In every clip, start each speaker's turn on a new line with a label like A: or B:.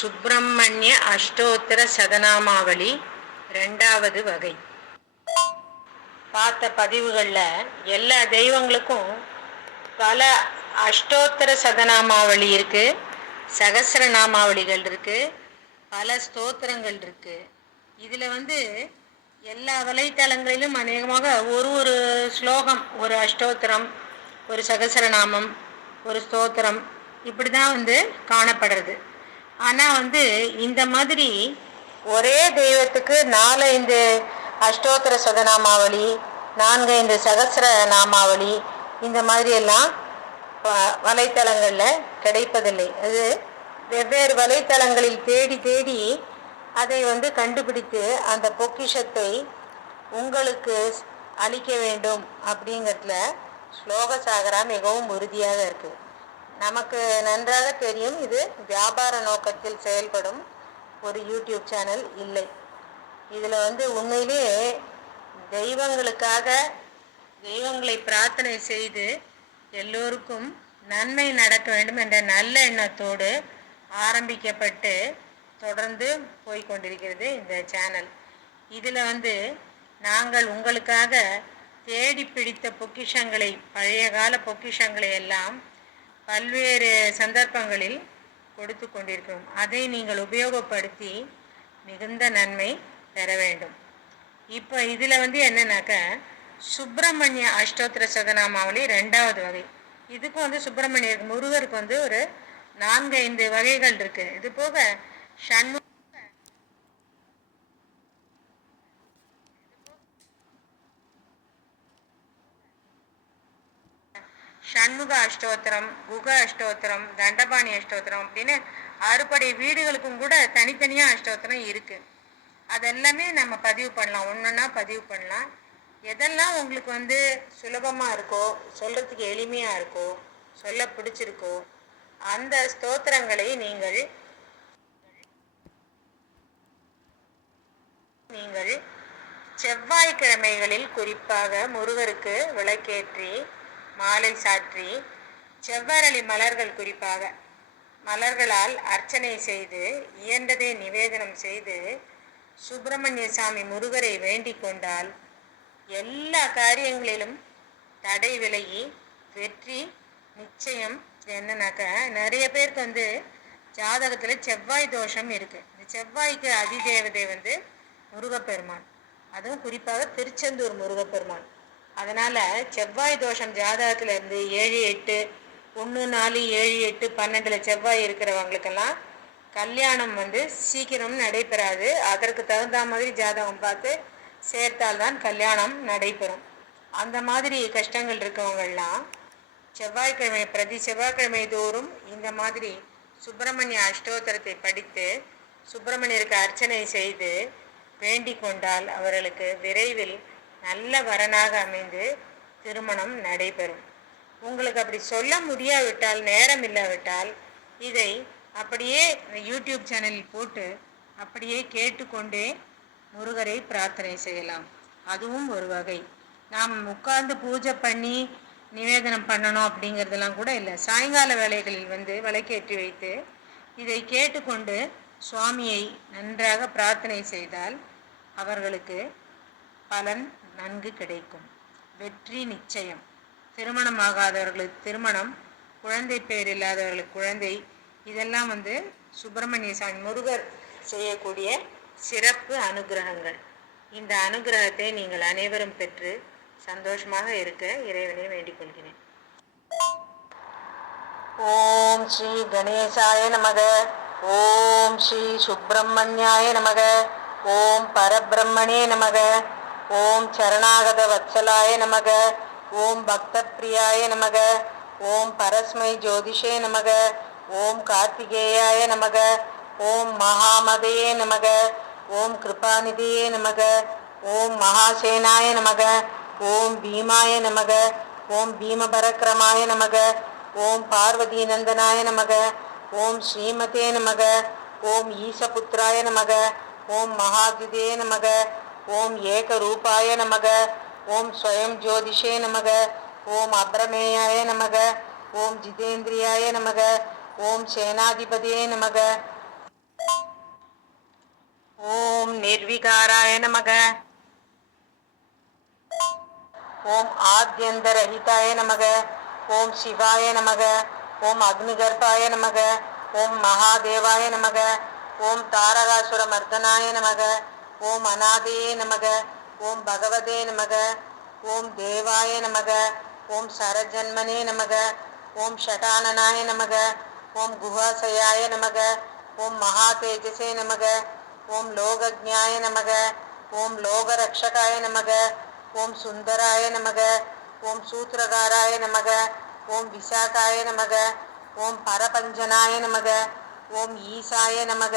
A: சுப்பிரமணிய அஷ்டோத்தர சதநாமாவளி ரெண்டாவது வகை. பார்த்த பதிவுகளில் எல்லா தெய்வங்களுக்கும் பல அஷ்டோத்தர சதநாமாவளி இருக்கு சகஸ்ர நாமாவளிகள் இருக்கு பல ஸ்தோத்திரங்கள் இருக்கு. இதில் வந்து எல்லா வலைத்தளங்களிலும் அநேகமாக ஒரு ஒரு ஸ்லோகம் ஒரு அஷ்டோத்திரம் ஒரு சகசரநாமம் ஒரு ஸ்தோத்திரம் இப்படி தான் வந்து காணப்படுறது. ஆனால் வந்து இந்த மாதிரி ஒரே தெய்வத்துக்கு நாலஞ்சு அஷ்டோத்திர சதநாமாவளி நான்கு ஐந்து சகஸ்ர நாமாவளி இந்த மாதிரி எல்லாம் வ- வலைத்தளங்களில் கிடைப்பதில்லை. அது வெவ்வேறு வலைத்தளங்களில் தேடி தேடி அதை வந்து கண்டுபிடித்து அந்த பொக்கிஷத்தை உங்களுக்கு அளிக்க வேண்டும் அப்படிங்கிறதுல ஸ்லோக சாகரா மிகவும் உறுதியாக இருக்குது நமக்கு நன்றாக தெரியும் இது வியாபார நோக்கத்தில் செயல்படும் ஒரு யூடியூப் சேனல் இல்லை. இதில் வந்து உண்மையிலே தெய்வங்களுக்காக தெய்வங்களை பிரார்த்தனை செய்து எல்லோருக்கும் நன்மை நடக்க வேண்டும் என்ற நல்ல எண்ணத்தோடு ஆரம்பிக்கப்பட்டு தொடர்ந்து போய்கொண்டிருக்கிறது இந்த சேனல். இதில் வந்து நாங்கள் உங்களுக்காக தேடி பிடித்த பொக்கிஷங்களை பழைய கால பொக்கிஷங்களை எல்லாம் பல்வேறு சந்தர்ப்பங்களில் கொடுத்து கொண்டிருக்கிறோம். அதை நீங்கள் உபயோகப்படுத்தி மிகுந்த நன்மை பெற வேண்டும். இப்போ இதில் வந்து என்னன்னாக்க சுப்பிரமணிய அஷ்டோத்திர சதனாமாவளி ரெண்டாவது வகை. இதுக்கும் வந்து சுப்பிரமணியர் முருகருக்கு வந்து ஒரு நான்கு ஐந்து வகைகள் இருக்குது இது போக ஷண்மு ஷண்முக அஷ்டோத்திரம் குக அஷ்டோத்திரம் தண்டபாணி அஷ்டோத்திரம் அப்படின்னு அறுபடை வீடுகளுக்கும் கூட தனித்தனியாக அஷ்டோத்திரம் இருக்குது அதெல்லாமே நம்ம பதிவு பண்ணலாம். ஒன்றுன்னா பதிவு பண்ணலாம். எதெல்லாம் உங்களுக்கு வந்து சுலபமாக இருக்கோ சொல்கிறதுக்கு எளிமையாக இருக்கோ சொல்ல பிடிச்சிருக்கோ அந்த ஸ்தோத்திரங்களை நீங்கள் நீங்கள் செவ்வாய்க்கிழமைகளில் குறிப்பாக முருகருக்கு விளக்கேற்றி மாலை சாற்றி செவ்வரளி மலர்கள் குறிப்பாக. மலர்களால் அர்ச்சனை செய்து இயன்றதை நிவேதனம் செய்து சுப்பிரமணிய சாமி முருகரை வேண்டிக் கொண்டால் எல்லா காரியங்களிலும் தடை விலகி வெற்றி நிச்சயம் என்னன்னாக்க நிறைய பேருக்கு வந்து ஜாதகத்தில் செவ்வாய் தோஷம் இருக்குது இந்த செவ்வாய்க்கு அதிதேவதை வந்து முருகப்பெருமான். அதுவும் குறிப்பாக திருச்செந்தூர் முருகப்பெருமான். அதனால செவ்வாய் தோஷம் ஜாதகத்துல இருந்து ஏழு எட்டு ஒன்று நாலு ஏழு எட்டு பன்னெண்டுல செவ்வாய் இருக்கிறவங்களுக்கெல்லாம் கல்யாணம் வந்து சீக்கிரம் நடைபெறாது. அதற்கு தகுந்த மாதிரி ஜாதகம் பார்த்து சேர்த்தால்தான் கல்யாணம் நடைபெறும். அந்த மாதிரி கஷ்டங்கள் இருக்கவங்கள்லாம் செவ்வாய்க்கிழமை பிரதி செவ்வாய்க்கிழமை தோறும் இந்த மாதிரி சுப்பிரமணிய அஷ்டோத்தரத்தை படித்து சுப்பிரமணியருக்கு அர்ச்சனை செய்து வேண்டிக் கொண்டால் அவர்களுக்கு விரைவில் நல்ல வரனாக அமைந்து திருமணம் நடைபெறும். உங்களுக்கு அப்படி சொல்ல முடியாவிட்டால் நேரம் இல்லாவிட்டால் இதை அப்படியே யூடியூப் சேனலில் போட்டு அப்படியே கேட்டுக்கொண்டே முருகரை பிரார்த்தனை செய்யலாம். அதுவும் ஒரு வகை. நாம் உட்கார்ந்து பூஜை பண்ணி நிவேதனம் பண்ணணும் அப்படிங்கிறதெல்லாம் கூட இல்லை. சாயங்கால வேலைகளில் வந்து விளக்கேற்றி வைத்து இதை கேட்டுக்கொண்டு சுவாமியை நன்றாக பிரார்த்தனை செய்தால் அவர்களுக்கு பலன் நன்கு கிடைக்கும். வெற்றி நிச்சயம். திருமணம் ஆகாதவர்களுக்கு திருமணம் குழந்தை பேர் இல்லாதவர்களுக்கு குழந்தை இதெல்லாம் வந்து சுப்பிரமணிய சாமி முருகர் செய்யக்கூடிய சிறப்பு அனுகிரகங்கள். இந்த அனுகிரகத்தை நீங்கள் அனைவரும் பெற்று சந்தோஷமாக இருக்க இறைவனை வேண்டிக் கொள்கிறேன். ஓம் ஸ்ரீ கணேசாய நமக. ஓம் ஸ்ரீ சுப்பிரமணியாய நமக. ஓம் பரபிரம்மணே நமக. ஓம் சரணாகத வத்சலாய நமக ஓம் பக்த பிரியாய நமக ஓம் பரஸ்மை ஜோதிஷே நமக ஓம் கார்த்திகேயாய நமக ஓம் மகாமதையே நமக ஓம் கிருபாநிதியே நமக ஓம் மகாசேனாய நமக ஓம் பீமாய நமக ஓம் பீமபரக்கிரமாய நமக ஓம் பார்வதி நந்தனாய நமக ஓம் ஸ்ரீமதே நமக ஓம் ஈசபுத்திராய நமக ஓம் மகாதிதே நமக ஓம் ஏகரூபாய நமக ஓம் ஸ்வயம் ஜோதிஷே நமக ஓம் அப்ரமேயாய நமக ஓம் ஜிதேந்திரியாய நமக ஓம் சேனாதிபதியே நமக. ஓம் நிர்விகாராய நமக. ஓம் ஆத்யந்தரஹிதாய நமக. ஓம் சிவாய நமக. ஓம் அக்னிகர்பாய நமக. ஓம் மகாதேவாய நமக. ஓம் தாரகாசுர மர்தனாய நமக. ஓம் அநாதையே நமக ஓம் பகவதே நமக ஓம் தேவாய நமக ஓம் சரஜன்மனே நமக ஓம் ஷடானனாய நமக ஓம் குஹாசயாய நமக ஓம் மகா தேஜசே நமக ஓம் லோகஜாய நமக ஓம் லோகரக்ஷகாய நமக ஓம் சுந்தராய நமக ஓம் சூத்திரகாராய நமக ஓம் விசாகாய நமக ஓம் பரபஞ்சனாய நமக ஓம் ஈசாய நமக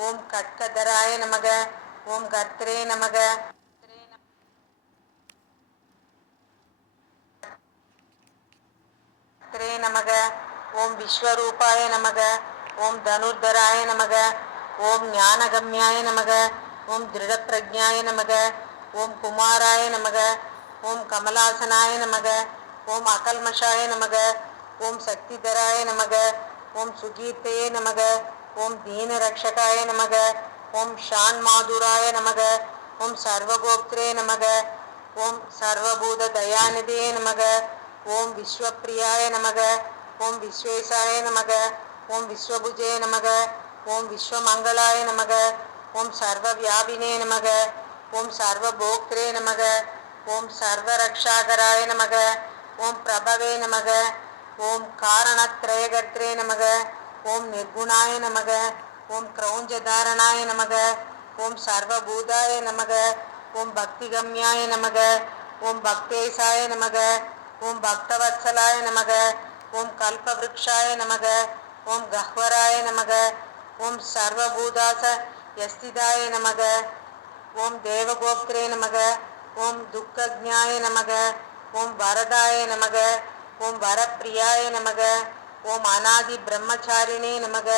A: ஓம் கட்கதராய நமக ஓம் கர்த்தரே நமக கர்த்தரே நமக ஓம் விஸ்வரூபாய நமக ஓம் தனுர்தராய நமக ஓம் ஞானகம்யாய நமக ஓம் திருடப்பிரஜாய நமக ஓம் குமாராய நமக ஓம் கமலாசனாய நமக ஓம் அகல்மஷாய நமக ஓம் சக்திதராய நமக ஓம் சுகீர்த்தையே நமக ஓம் தீனரக்ஷகாய நமக ஓம் ஷான் மாதுராய நமக ஓம் சர்வகோப்திரே நமக ஓம் சர்வபூத தயாநிதியே நமக ஓம் விஸ்வப்பிரியாய நமக ஓம் விஸ்வேசாய நமக ஓம் விஸ்வபுஜே நமக ஓம் விஸ்வமங்களாய நமக ஓம் சர்வவியாபினே நமக ஓம் சர்வபோக்திரே நமக ஓம் சர்வரக்ஷாகராய நமக ஓம் பிரபவே நமக ஓம் காரணத்ரயகர்த்திரே நமக ஓம் நிர்குணாய நமக ओम क्रौञ्जधारणाय नमग ओम सर्वभूताय नमग ओम भक्तिगम्याय नमग ओम भक्तेशाय नमग ओम भक्तवत्सलाय नमग ओम कल्पवृक्षाय नमग ओम गह्वराय नमग ओम सर्वभूतास यस्तिदाय नमग ओम देवगोप्त्रे नमग ओम दुःखज्ञाय नमग ओम वरदाय नमग ओम वरप्रियाय नमग ओम अनादि ब्रह्मचारिणे नमग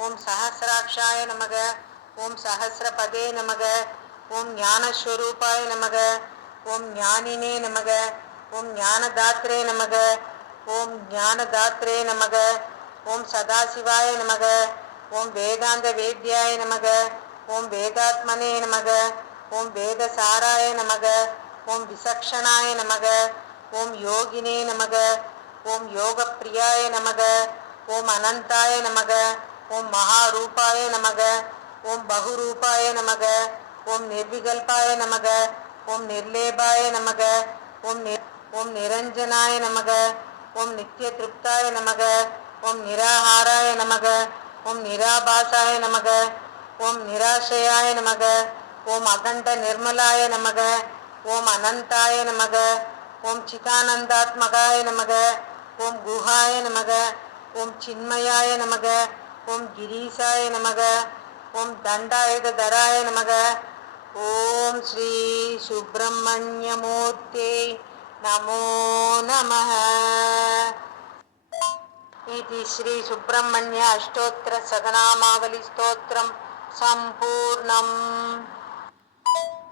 A: ஓம் சஹசிராட்சாய நமக ஓம் சஹசிரபதே நமக ஓம் ஞானஸ்வரூபாய நமக ஓம் ஞானினே நமக ஓம் ஞானதாத்ரே நமக ஓம் ஞானதாத்ரே நமக ஓம் சதாசிவாய நமக ஓம் வேதாந்த வேத்யாய நமக ஓம் வேதாத்மனே நமக ஓம் வேதசாராய நமக ஓம் விசக்ஷணாய நமக ஓம் யோகினே நமக ஓம் யோகப்பிரியாய நமக ஓம் அனந்தாய நமக ஓம் மகாரூபாய நமக ஓம் பகுரூபாய நமக ஓம் நிர்விகல்பாய நமக ஓம் நிர்லேபாய நமக ஓம் ஓம் நிரஞ்சனாய நமக ஓம் நித்திய திருப்தாய நமக ஓம் நிராகாராய நமக ஓம் நிராபாசாய நமக ஓம் நிராசயாய நமக ஓம் அகண்ட நிர்மலாய நமக ஓம் அனந்தாய நமக ஓம் சிதானந்தாத்மகாய நமக ஓம் குஹாய நமக ஓம் சின்மயாய நமக ஓம் கிரீஷாய நமக ஓம் தண்டாயுதராய நமக ஓம் ஸ்ரீ சுப்பிரமணியமூர்த்தே நமோ நம இது ஸ்ரீ சுப்பிரமணிய அஷ்டோத்திர சகநாமாவலி ஸ்தோத்திரம் சம்பூர்ணம்.